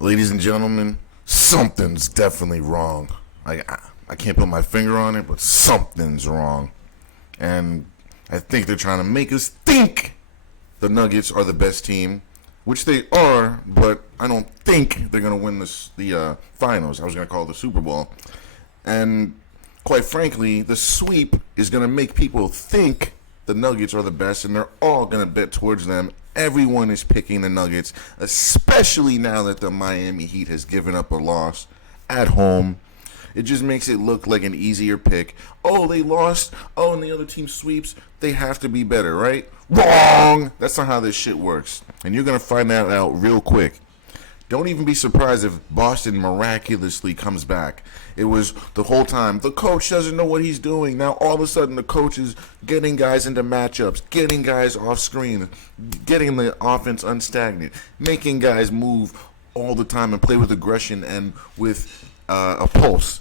Ladies and gentlemen, something's definitely wrong. I can't put my finger on it, but something's wrong. And I think they're trying to make us think the Nuggets are the best team, which they are, but I don't think they're going to win the finals. I was going to call it the Super Bowl. And quite frankly, the sweep is going to make people think the Nuggets are the best, and they're all going to bet towards them. Everyone is picking the Nuggets, especially now that the Miami Heat has given up a loss at home. It just makes it look like an easier pick. Oh, they lost. Oh, and the other team sweeps. They have to be better, right? Wrong! That's not how this shit works. And you're going to find that out real quick. Don't even be surprised if Boston miraculously comes back. It was the whole time, the coach doesn't know what he's doing. Now all of a sudden the coach is getting guys into matchups, getting guys off screen, getting the offense unstagnant, making guys move all the time and play with aggression and with a pulse.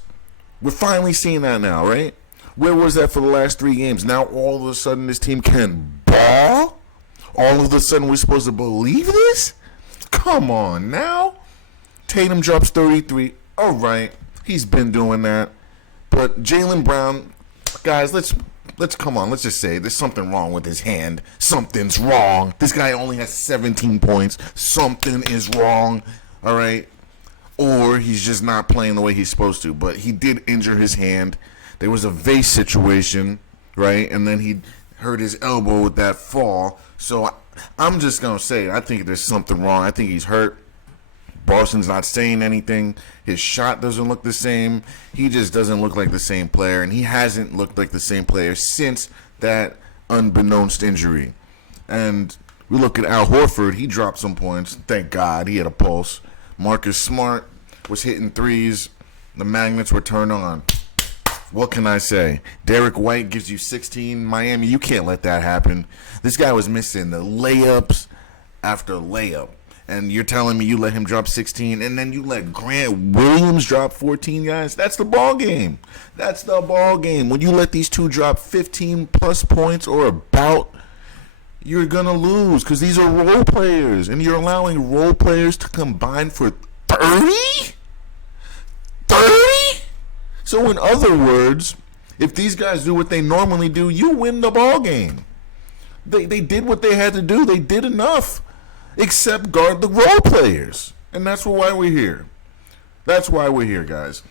We're finally seeing that now, right? Where was that for the last 3 games? Now all of a sudden this team can ball? All of a sudden we're supposed to believe this? Come on now. Tatum drops 33. All right. He's been doing that. But Jaylen Brown, guys, let's come on. Let's just say there's something wrong with his hand. Something's wrong. This guy only has 17 points. Something is wrong. All right. Or he's just not playing the way he's supposed to. But he did injure his hand. There was a vase situation, right? And then he hurt his elbow with that fall. So I'm just going to say, I think there's something wrong. I think he's hurt. Boston's not saying anything. His shot doesn't look the same. He just doesn't look like the same player. And he hasn't looked like the same player since that unbeknownst injury. And we look at Al Horford. He dropped some points. Thank God. He had a pulse. Marcus Smart was hitting threes. The magnets were turned on. What can I say? Derek White gives you 16. Miami, you can't let that happen. This guy was missing the layups after layup. And you're telling me you let him drop 16, and then you let Grant Williams drop 14, guys? That's the ball game. That's the ball game. When you let these two drop 15-plus points or about, you're going to lose because these are role players, and you're allowing role players to combine for 30? 30? So in other words, if these guys do what they normally do, you win the ball game. They did what they had to do. They did enough. Except guard the role players. And that's why we're here. That's why we're here, guys.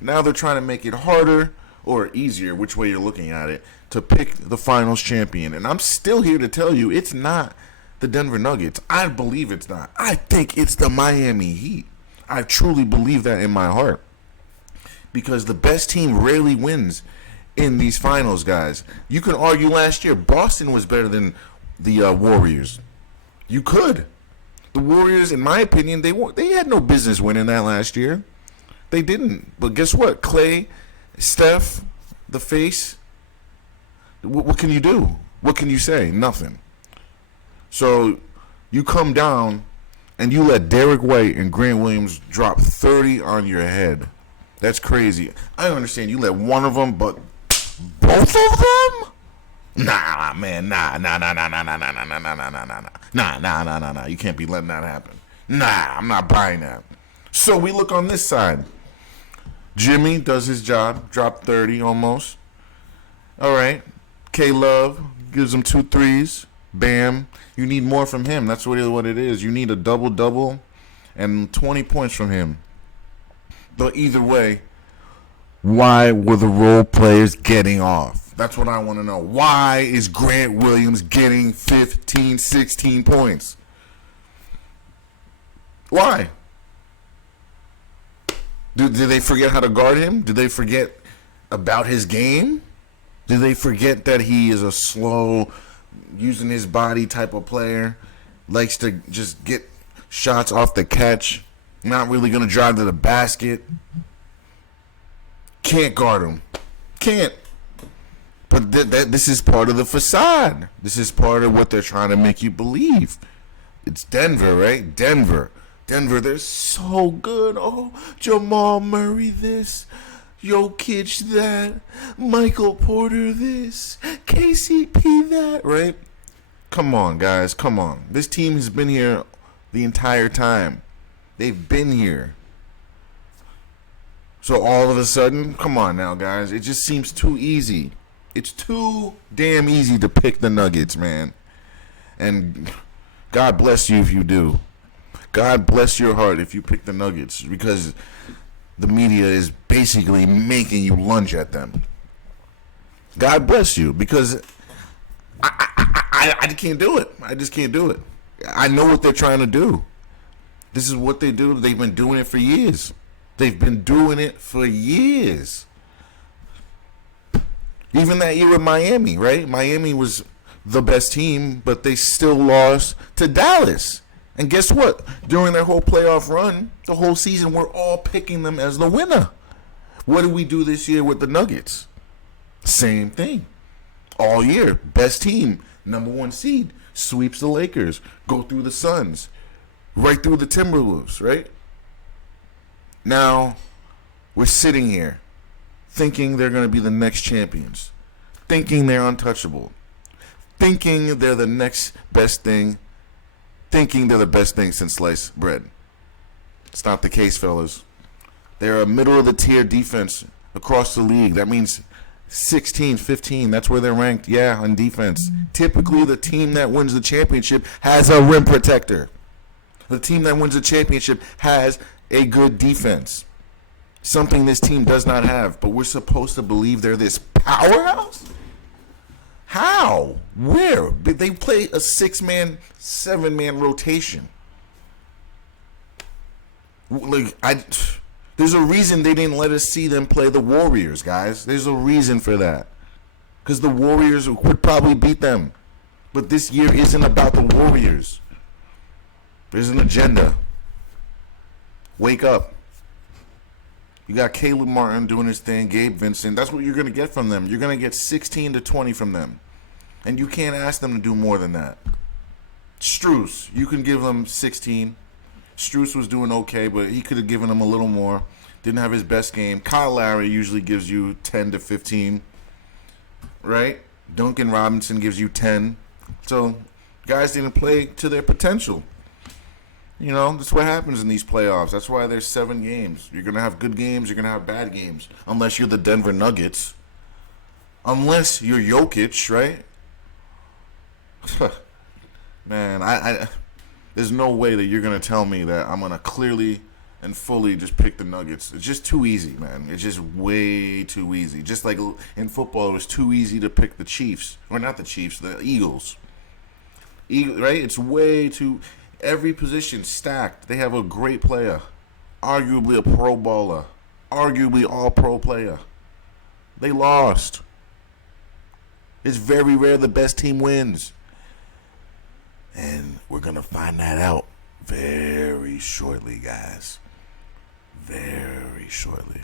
Now they're trying to make it harder or easier, which way you're looking at it, to pick the finals champion. And I'm still here to tell you it's not the Denver Nuggets. I believe it's not. I think it's the Miami Heat. I truly believe that in my heart. Because the best team rarely wins in these finals, guys. You can argue last year Boston was better than the Warriors. You could. The Warriors, in my opinion, they had no business winning that last year. They didn't. But guess what? Clay, Steph, the face. What can you do? What can you say? Nothing. So you come down and you let Derek White and Grant Williams drop 30 on your head. That's crazy. I understand you let one of them, but both of them? Nah, man, nah. You can't be letting that happen. Nah, I'm not buying that. So we look on this side. Jimmy does his job, dropped 30 almost. All right. K-Love gives him 2 threes. Bam. You need more from him. That's what it is. You need a double-double and 20 points from him. But either way, why were the role players getting off? That's what I want to know. Why is Grant Williams getting 15, 16 points? Why? Did they forget how to guard him? Did they forget about his game? Did they forget that he is a slow, using his body type of player? Likes to just get shots off the catch. Not really going to drive to the basket. Can't guard him. Can't. But this is part of the facade. This is part of what they're trying to make you believe. It's Denver, right? Denver, they're so good. Oh, Jamal Murray this, Jokic that, Michael Porter this, KCP that, right? Come on, guys, come on. This team has been here the entire time. They've been here. So all of a sudden, come on now, guys. It just seems too easy. It's too damn easy to pick the Nuggets, man. And God bless you if you do. God bless your heart if you pick the Nuggets, because the media is basically making you lunge at them. God bless you, because I can't do it. I just can't do it. I know what they're trying to do. This is what they do. They've been doing it for years. They've been doing it for years. Even that year with Miami, right? Miami was the best team, but they still lost to Dallas. And guess what? During their whole playoff run, the whole season, we're all picking them as the winner. What did we do this year with the Nuggets? Same thing. All year, best team, number one seed, sweeps the Lakers, go through the Suns, right through the Timberwolves, right? Now, we're sitting here thinking they're going to be the next champions, thinking they're untouchable, thinking they're the next best thing, thinking they're the best thing since sliced bread. It's not the case, fellas. They're a middle-of-the-tier defense across the league. That means 16, 15, that's where they're ranked, on defense. Typically, the team that wins the championship has a rim protector. The team that wins the championship has a good defense. Something this team does not have, but we're supposed to believe they're this powerhouse? How? Where? They play a 6-man, 7-man rotation. There's a reason they didn't let us see them play the Warriors, guys. There's a reason for that. Because the Warriors would probably beat them. But this year isn't about the Warriors. There's an agenda. Wake up. You got Caleb Martin doing his thing, Gabe Vincent. That's what you're going to get from them. You're going to get 16 to 20 from them. And you can't ask them to do more than that. Strus, you can give them 16. Strus was doing okay, but he could have given them a little more. Didn't have his best game. Kyle Lowry usually gives you 10 to 15. Right? Duncan Robinson gives you 10. So, guys didn't play to their potential. You know, that's what happens in these playoffs. That's why there's 7 games. You're going to have good games. You're going to have bad games. Unless you're the Denver Nuggets. Unless you're Jokic, right? Man, I there's no way that you're going to tell me that I'm going to clearly and fully just pick the Nuggets. It's just too easy, man. It's just way too easy. Just like in football, it was too easy to pick the Chiefs. Or not the Chiefs, the Eagles. Right? It's way too... Every position stacked. They have a great player. Arguably a pro baller. Arguably all-pro player. They lost. It's very rare the best team wins. And we're going to find that out very shortly, guys. Very shortly.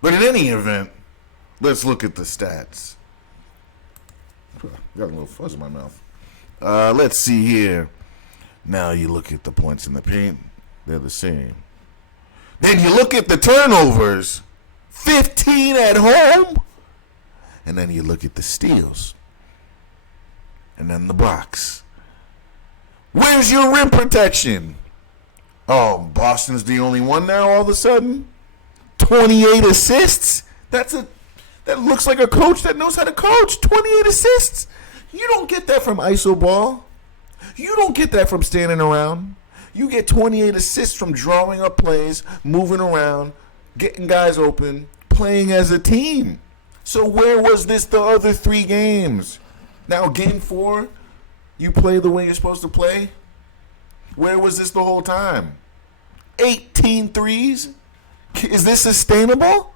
But in any event, let's look at the stats. Got a little fuzz in my mouth. Let's see here. Now you look at the points in the paint. They're the same. Then you look at the turnovers. 15 at home. And then you look at the steals. And then the blocks. Where's your rim protection? Oh, Boston's the only one now all of a sudden? 28 assists? That looks like a coach that knows how to coach. 28 assists? You don't get that from iso ball. You don't get that from standing around. You get 28 assists from drawing up plays, moving around, getting guys open, playing as a team. So where was this the other 3 games? Now game 4, you play the way you're supposed to play? Where was this the whole time? 18 threes? Is this sustainable?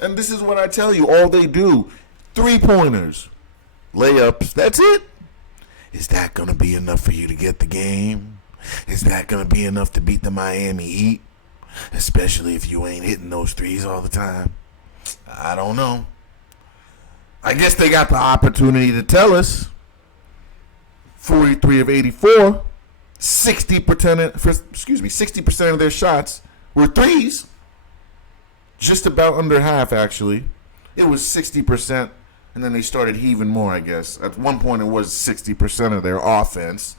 And this is what I tell you, all they do, 3-pointers, layups, that's it. Is that going to be enough for you to get the game? Is that going to be enough to beat the Miami Heat? Especially if you ain't hitting those threes all the time. I don't know. I guess they got the opportunity to tell us. 43 of 84. 60% of their shots were threes. Just about under half, actually. It was 60%. And then they started heaving more, I guess. At one point, it was 60% of their offense.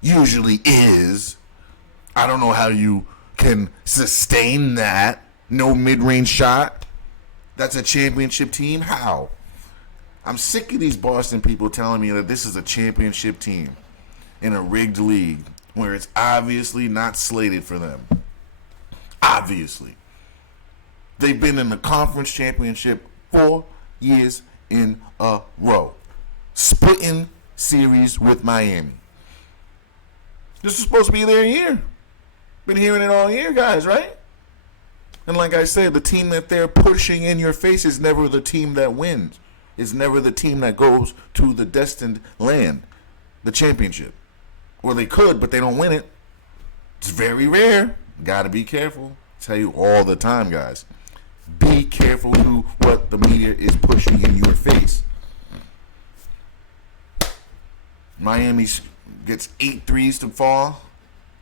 Usually is. I don't know how you can sustain that. No mid-range shot. That's a championship team? How? I'm sick of these Boston people telling me that this is a championship team in a rigged league where it's obviously not slated for them. Obviously. They've been in the conference championship 4 years in a row. Splitting series with Miami. This is supposed to be their year. Been hearing it all year, guys, right? And like I said, the team that they're pushing in your face is never the team that wins. It's never the team that goes to the destined land, the championship. Or they could, but they don't win it. It's very rare. Gotta be careful. I tell you all the time, guys. Be careful who what the media is pushing in your face. Miami gets 8 threes to fall.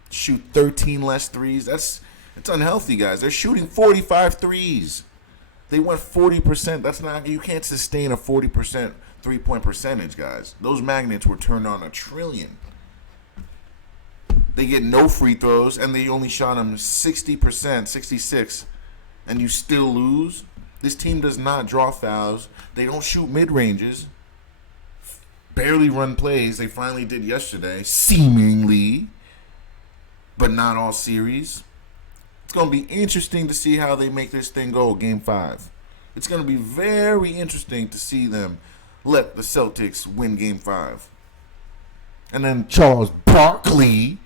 Shoot 13 less threes. It's unhealthy, guys. They're shooting 45 threes. They went 40%. That's not, you can't sustain a 40% 3-point percentage, guys. Those magnets were turned on a trillion. They get no free throws, and they only shot them 60%, 66, and you still lose. This team does not draw fouls. They don't shoot mid-ranges. Barely run plays. They finally did yesterday, seemingly, but not all series. It's going to be interesting to see how they make this thing go, Game 5. It's going to be very interesting to see them let the Celtics win Game 5. And then Charles Barkley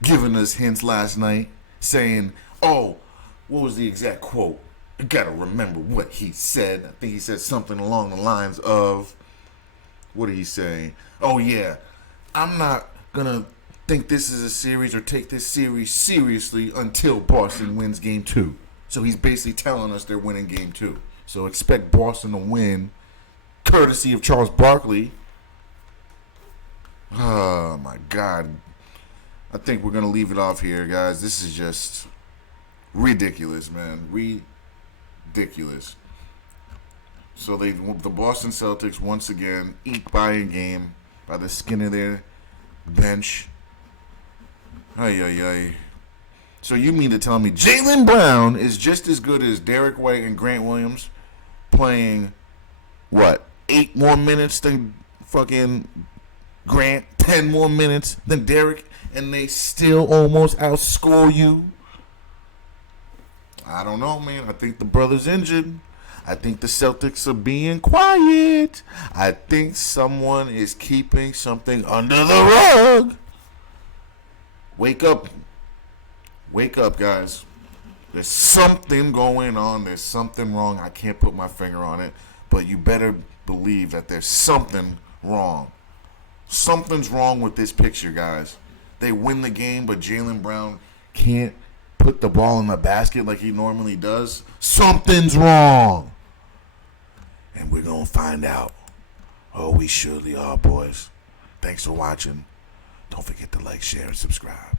giving us hints last night, saying, oh, what was the exact quote? I got to remember what he said. I think he said something along the lines of, what did he say? Oh, yeah, I'm not going to think this is a series or take this series seriously until Boston wins Game 2. So he's basically telling us they're winning Game 2. So expect Boston to win, courtesy of Charles Barkley. Oh, my God. I think we're going to leave it off here, guys. This is just ridiculous, man. Ridiculous. So the Boston Celtics, once again, eke by a game by the skin of their bench. Ay. So you mean to tell me Jaylen Brown is just as good as Derek White and Grant Williams playing, 8 more minutes than fucking Grant, 10 more minutes than Derek, and they still almost outscore you? I don't know, man. I think the brother's injured. I think the Celtics are being quiet. I think someone is keeping something under the rug. Wake up. Wake up, guys. There's something going on. There's something wrong. I can't put my finger on it, but you better believe that there's something wrong. Something's wrong with this picture, guys. They win the game, but Jaylen Brown can't put the ball in the basket like he normally does. Something's wrong. And we're going to find out. Oh, we surely are, boys. Thanks for watching. Don't forget to like, share, and subscribe.